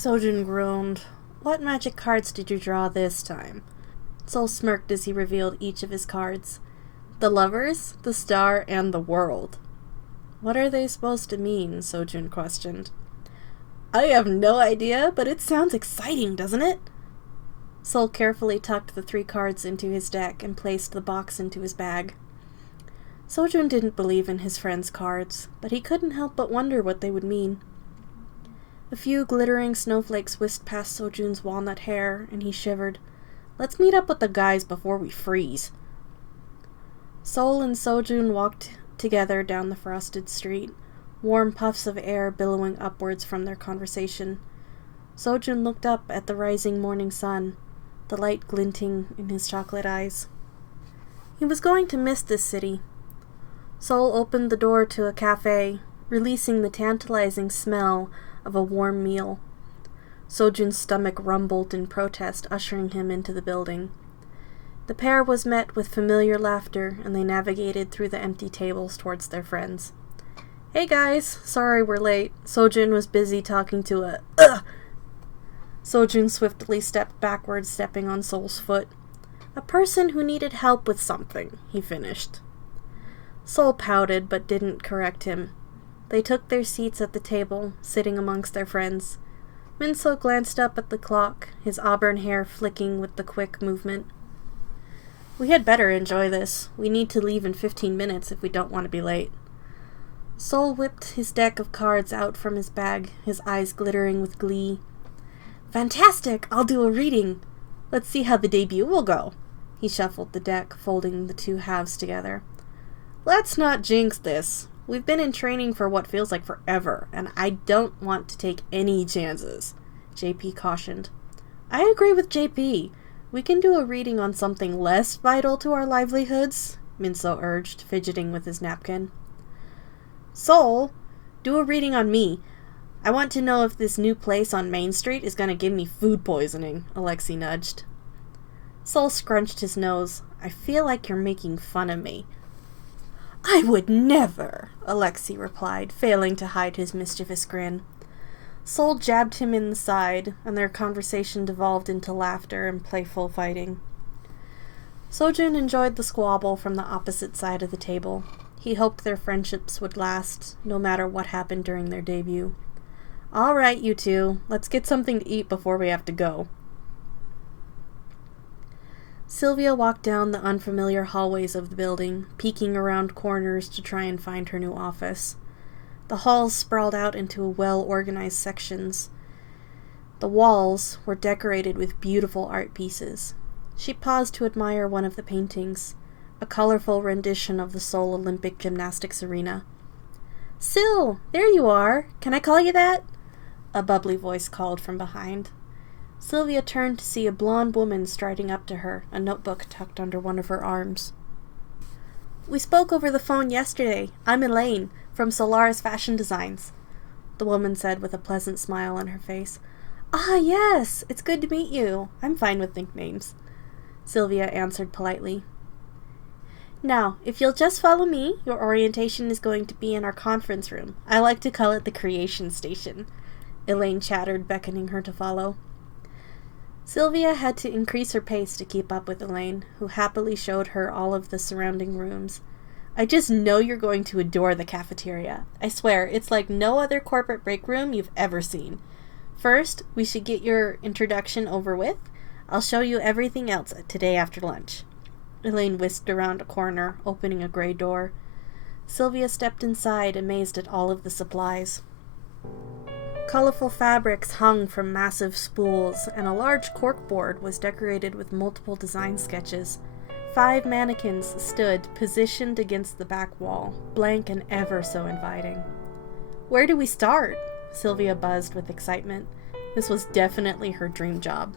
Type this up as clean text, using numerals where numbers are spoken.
Seojun groaned. What magic cards did you draw this time? Sol smirked as he revealed each of his cards. The Lovers, the Star, and the World. What are they supposed to mean? Seojun questioned. I have no idea, but it sounds exciting, doesn't it? Sol carefully tucked the 3 cards into his deck and placed the box into his bag. Seojun didn't believe in his friend's cards, but he couldn't help but wonder what they would mean. A few glittering snowflakes whisked past Seojun's walnut hair, and he shivered. Let's meet up with the guys before we freeze. Sol and Seojun walked together down the frosted street, warm puffs of air billowing upwards from their conversation. Seojun looked up at the rising morning sun, the light glinting in his chocolate eyes. He was going to miss this city. Sol opened the door to a cafe, releasing the tantalizing smell of a warm meal. Seojun's stomach rumbled in protest, ushering him into the building. The pair was met with familiar laughter, and they navigated through the empty tables towards their friends. Hey guys, sorry we're late. Seojun was busy talking to a Seojun swiftly stepped backwards, stepping on Sol's foot. A person who needed help with something, he finished. Sol pouted, but didn't correct him. They took their seats at the table, sitting amongst their friends. Minso glanced up at the clock, his auburn hair flicking with the quick movement. We had better enjoy this. We need to leave in 15 minutes if we don't want to be late. Sol whipped his deck of cards out from his bag, his eyes glittering with glee. Fantastic! I'll do a reading. Let's see how the debut will go. He shuffled the deck, folding the 2 halves together. Let's not jinx this. We've been in training for what feels like forever, and I don't want to take any chances, JP cautioned. I agree with JP. We can do a reading on something less vital to our livelihoods, Minso urged, fidgeting with his napkin. Sol, do a reading on me. I want to know if this new place on Main Street is going to give me food poisoning, Alexei nudged. Sol scrunched his nose. I feel like you're making fun of me. I would never, Alexei replied, failing to hide his mischievous grin. Sol jabbed him in the side, and their conversation devolved into laughter and playful fighting. Seojun enjoyed the squabble from the opposite side of the table. He hoped their friendships would last, no matter what happened during their debut. All right, you two, let's get something to eat before we have to go. Silvia walked down the unfamiliar hallways of the building, peeking around corners to try and find her new office. The halls sprawled out into well-organized sections. The walls were decorated with beautiful art pieces. She paused to admire one of the paintings, a colorful rendition of the Seoul Olympic Gymnastics Arena. Sil, there you are! Can I call you that? A bubbly voice called from behind. Silvia turned to see a blonde woman striding up to her, a notebook tucked under one of her arms. We spoke over the phone yesterday. I'm Elaine, from Solaris Fashion Designs, the woman said with a pleasant smile on her face. Ah, yes, it's good to meet you. I'm fine with nicknames, Silvia answered politely. Now, if you'll just follow me, your orientation is going to be in our conference room. I like to call it the Creation Station, Elaine chattered, beckoning her to follow. Silvia had to increase her pace to keep up with Elaine, who happily showed her all of the surrounding rooms. I just know you're going to adore the cafeteria. I swear, it's like no other corporate break room you've ever seen. First, we should get your introduction over with. I'll show you everything else today after lunch. Elaine whisked around a corner, opening a gray door. Silvia stepped inside, amazed at all of the supplies. Colorful fabrics hung from massive spools, and a large corkboard was decorated with multiple design sketches. 5 mannequins stood, positioned against the back wall, blank and ever so inviting. Where do we start? Silvia buzzed with excitement. This was definitely her dream job.